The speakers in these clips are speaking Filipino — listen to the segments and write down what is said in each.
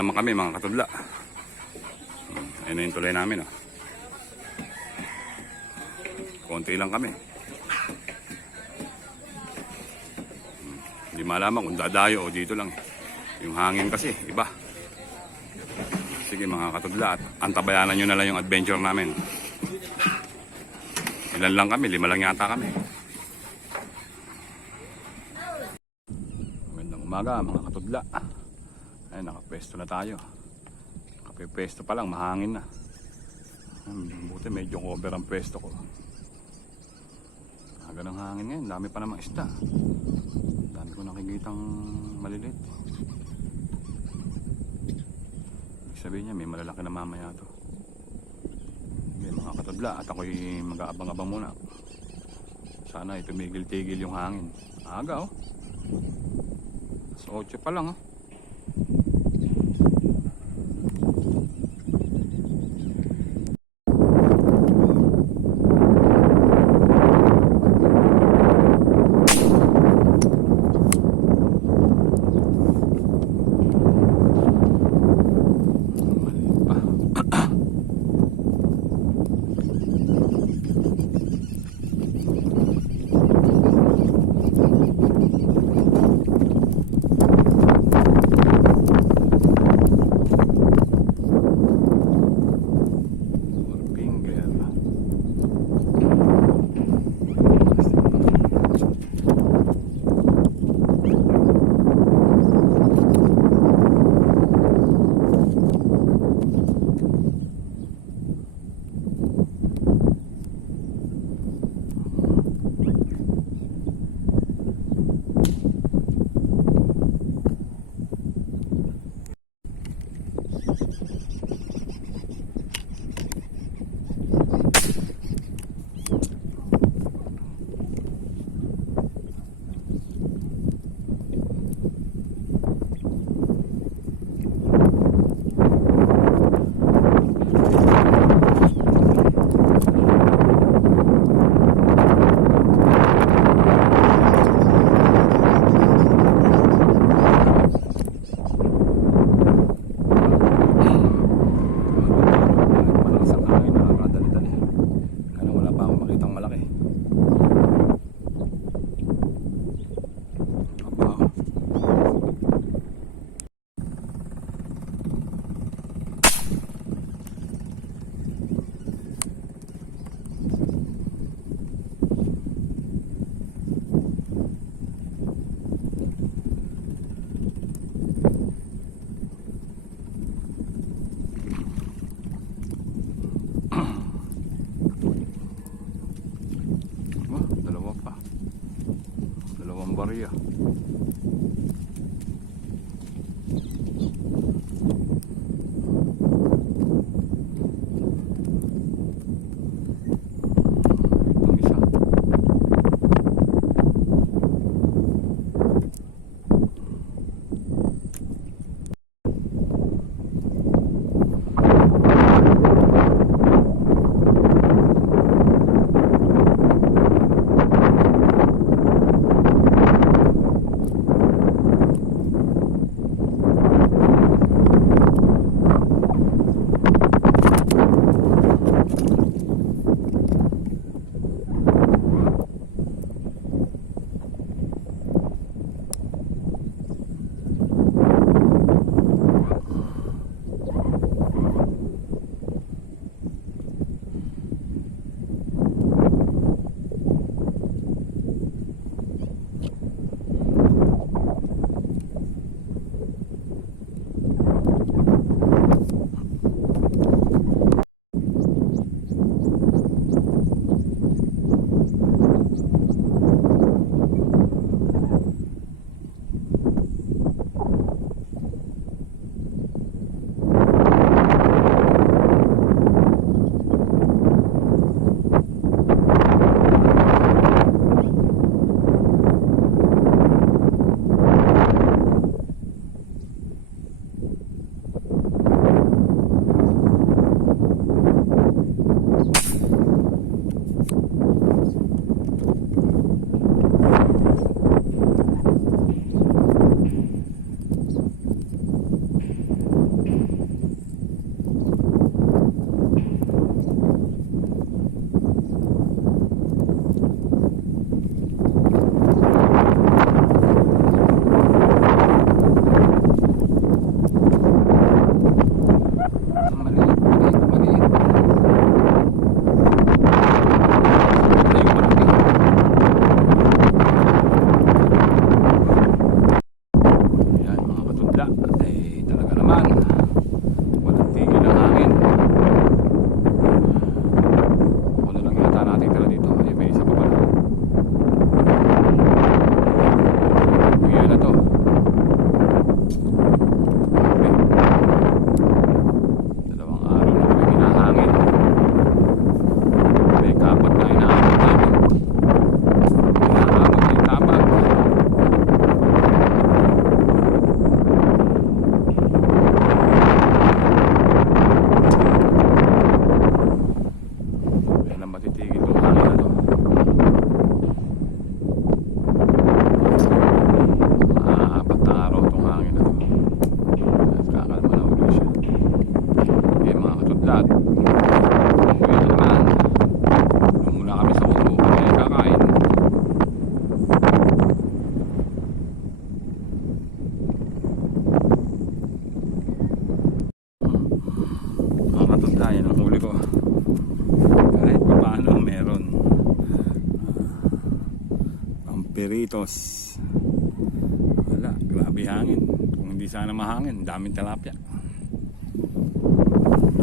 naman kami mga katudla. Ayun na yung tulay namin. Oh. Konti lang kami. Hindi malaman kung dadayo o dito lang. Yung hangin kasi, iba. Sige mga katudla, at antabayanan nyo na lang yung adventure namin. Ilan lang kami, 5 lang yata kami. Magandang umaga mga katudla. Ay, nakapwesto na tayo. Nakapwesto pa lang, mahangin na. Buti medyo cover ang pwesto ko. Ganang hangin ngayon, dami pa namang isda. Dami ko nakikitang maliliit. Ibig sabihin niya, may malalaki na mamaya to. Okay, mga katudla, at ako'y mag-aabang-abang muna. Sana tumigil-tigil yung hangin. Aga oh. Sa 8 pa lang oh. Barya. Santos. Wala, grabe hangin. Kung hindi sana mahangin, daming tilapia.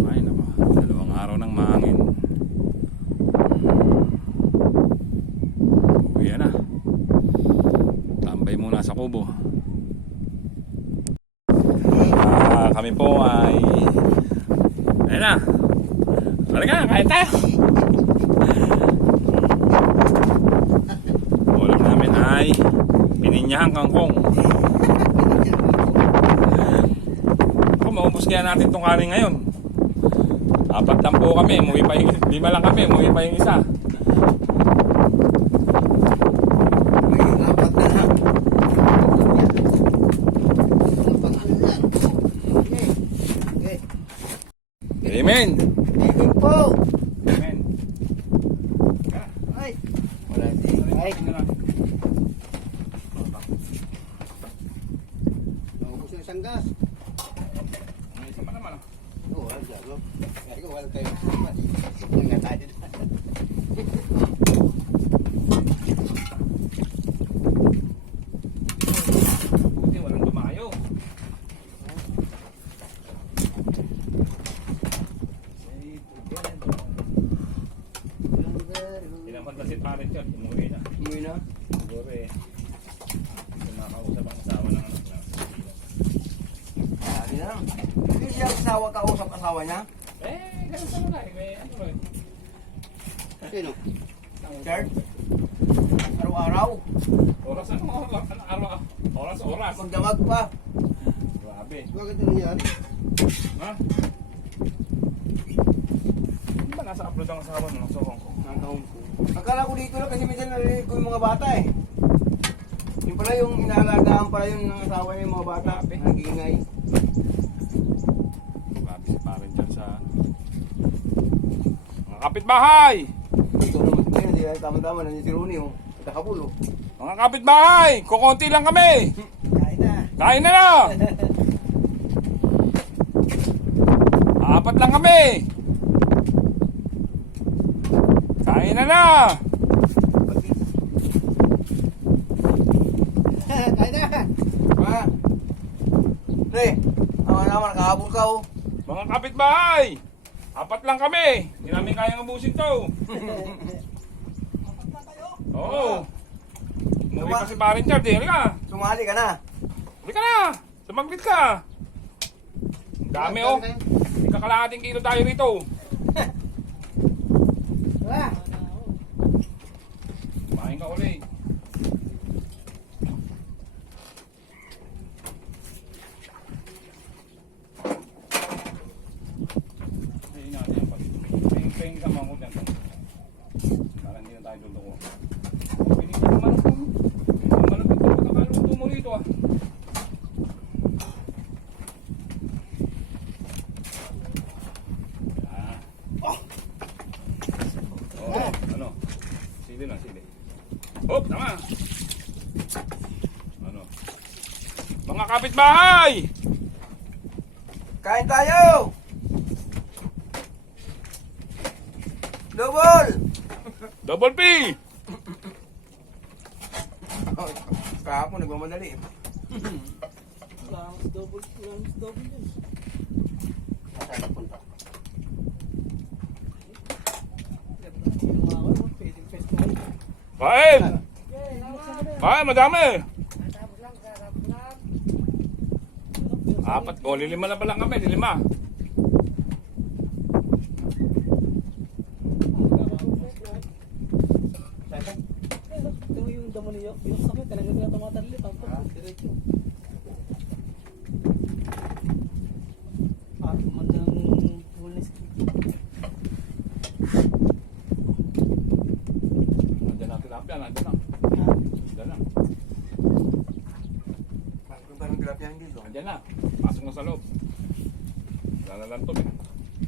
Ay nako, 2 araw ng mahangin. Uwi na. Tambay muna sa kubo. Kami po ay ayun na. Halika, kain tayo. Ulam namin ay pininyahang kangkong. Ako, maubos kaya natin itong kanin ngayon. 4 lang po kami, umuwi pa yung 5 lang kami, umuwi pa yung isa. Amen. Amen po. Amen. Ay. Wala si. Ay. Naubos na isang gas. May isa pa naman. Oo, wala siya. Kaya ko wala kayo. Yung natay din. Buti walang dumayo. Tinapat na si Parent Chad, umuwi na. Umuwi na. Siguro eh. Kumakausap ang asawa ng anak niya. Sabi na. Hindi siya asawa kausap asawa niya. Ganun talaga eh. May ano eh. Sino? Church? Araw-araw. Oras ano? Oras. Magdamag pa. Grabe. Bakit ano yan? Ha? Hindi ba nasa upload ang asawa ng sa Hong Kong? Nakahong ko. Akala ko dito lang kasi minsan narinig ko yung mga bata eh. Yung pala yung inaalagaan pala yung ng asawa niya yung mga bata. Nag-iingay. Grabe si Parent Chad sa mga kapitbahay! Ikaw naman ngayon, hindi tama-tama na si Rooney oh. Nakapulo. Mga kapitbahay! Kukunti lang kami! Kain na. Kain na na! 4 lang kami! Kain na na! Kain na. Ma. Pre, awa naman, nakahabol ka oh. Mga kapitbahay! 4 lang kami! Hindi namin kayang ubusin to! Oo! Umuwi pa si Parent Chad eh. Halika! Sumali ka na. Halika na! Sumaglit ka! Ang dami oh! Ikakalahating kilo tayo rito! Wala. Kumain ka ulit! Ayun natin yung pagkito. Pahing ka mga dyan. Para hindi na tayo luluko. Pinigil naman ito. Malapit ito. Pagkakaluto mo rito ah. Oh, ano? Sili na, sili. Hop, tama. Ano? Mga kapitbahay! Kain tayo. Double. Double P! Oh, kahapon nagmamadali. Langs double yun. Saan napunta? Ginawa ko naman, pwedeng festival. Kain! Kain, madami! 4, o lilima na pa lang kami, lilima. Ito yung damo niyo, binuksan ko, talaga nila tumatalili, tapos diretso. Mandang fullness. Nandiyan natin lapya, nandiyan lang. Nandiyan lang. Bakit ba ng tilapia ng dito? Nandiyan na. Pasok na sa loob. Wala na lantot eh.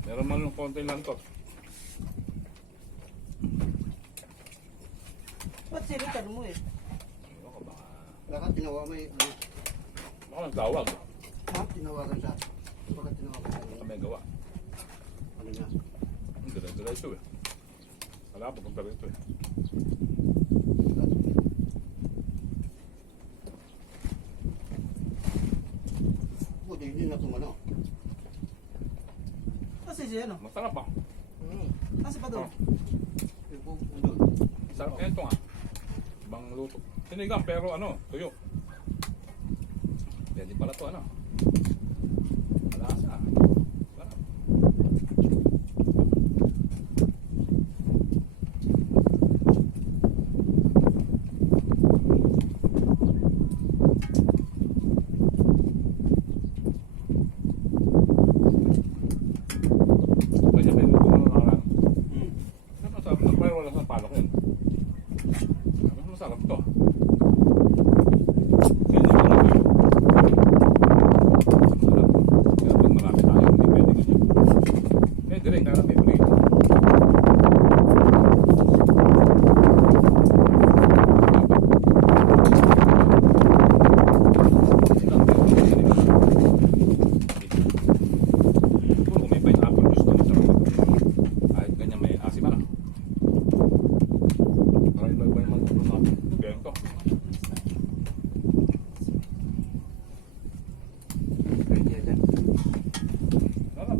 Meron man ng konti lantot. Ba't si Richard mo eh? Ayun ko baka. Baka tinawa mo eh. Baka nagtawag. Ha? Tinawagan siya. Baka tinawagan siya. Baka may gawa. Ano niya? Ang dala-dala ito eh. Wala pa pagdala ito eh. puti, hindi na tumano. Kasi siya ano? Masarap ah. Kasi pa doon. Doon. Sarap ito nga. Ibang luto. Sinigang pero ano, tuyo. Pwede pala to ano. Malasa. Sarap. Kaya may luto na nakaraan. Mas masarap na pero wala sa palok yun. Mas masarap to. Pwede ba na tuyo? Masarap. Kaya pag marami tayo, hindi pwede ganyan. Pwede rin, kaya may prito. Siguro kung may pineapple juice na masarap. Kahit ganyan may asim na. Parang iba naman ito natin. Ganito. Pwede yan. Sarap.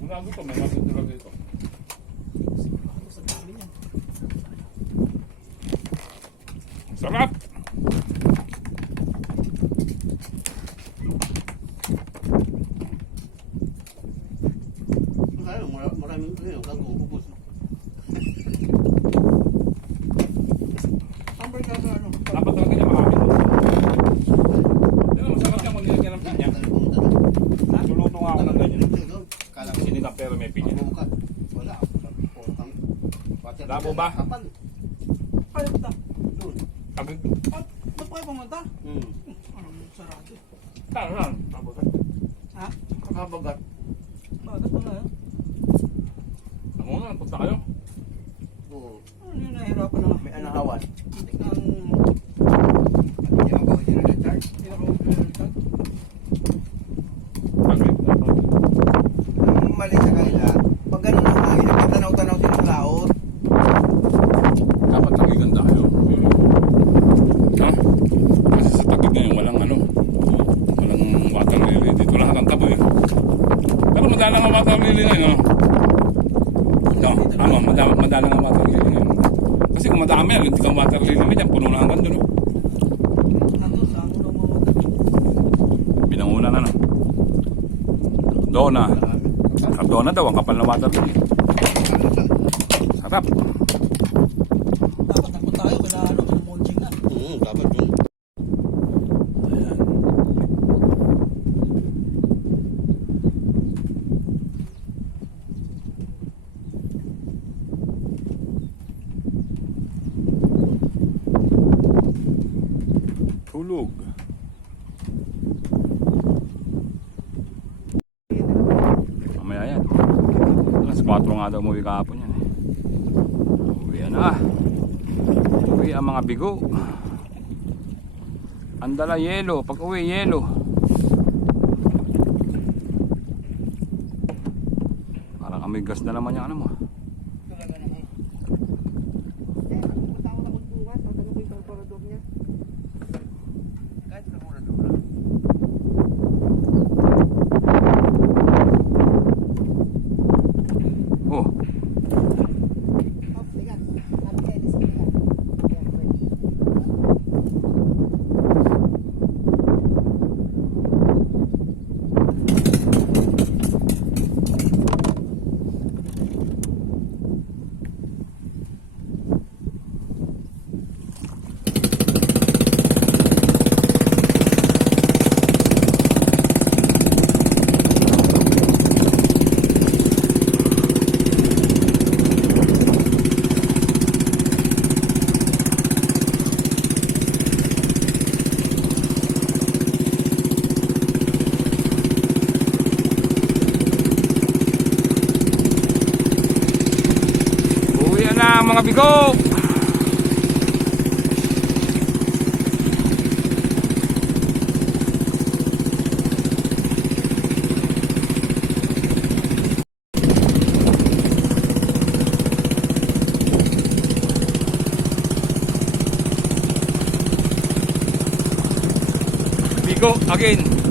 Gunado to, may natin talaga ito. Ako sa dami niya. Sarap! Kaya maraming ano, kangkong ubos. Ang burger ka ano? Dapat talaga niya marami to. Pero masarap niya kung nilagyan ng pinya. Luluto nga ako ng ganyan. Kala ko Sinigang pero may pinya. mabukat. Wala. Putang. Labo ba? Kapal. Ay, puta. Doon. Agad. Ba't pa kayo pumunta? Anong sarado? Taran. Ha? Kakabagat. Bakit pa nga yun? Ang una, punta kayo. Oo. Ano yung nahirapan na? May anahawan. Hindi ka ang Hindi ako gawin yun ng charge. pinaka-overtag. Agad. Ang mali sa kanila, pag ganun ang hangin, nagtatanaw-tanaw sila ng laot. Dapat nagiganda kayo. Ha? Kasi sa tagig ngayon, walang ano. Walang water lily. Dito lahat ang taboy. Pero madalang ang water lily ngayon, no? No, ama, madalang ang water lily ngayon. Kasi kung madami yan, hindi kang water lily mo dyan, puno na hanggang doon, no? Nandun sa ano ng mga mata. Pinanguna na, no? Dona. Dona daw, ang kapal na water lily. Sarap. Dapat napunta tayo kaya ano, kung mulching na. Dapat yun. Ayan. Tulog. Mamaya yan. Alas 4 nga daw umuwi kahapon yan eh. Uwi na. Uwi ang mga bigo. Andala yelo. Pag uwi yelo. Parang amoy gas na naman yung ano mo. Talaga naman. Punta ako na kuntungan, sa tanong ko yung parador niya. Kahit sa muna doon. Oh, uwi na mga bigo. Bigo again.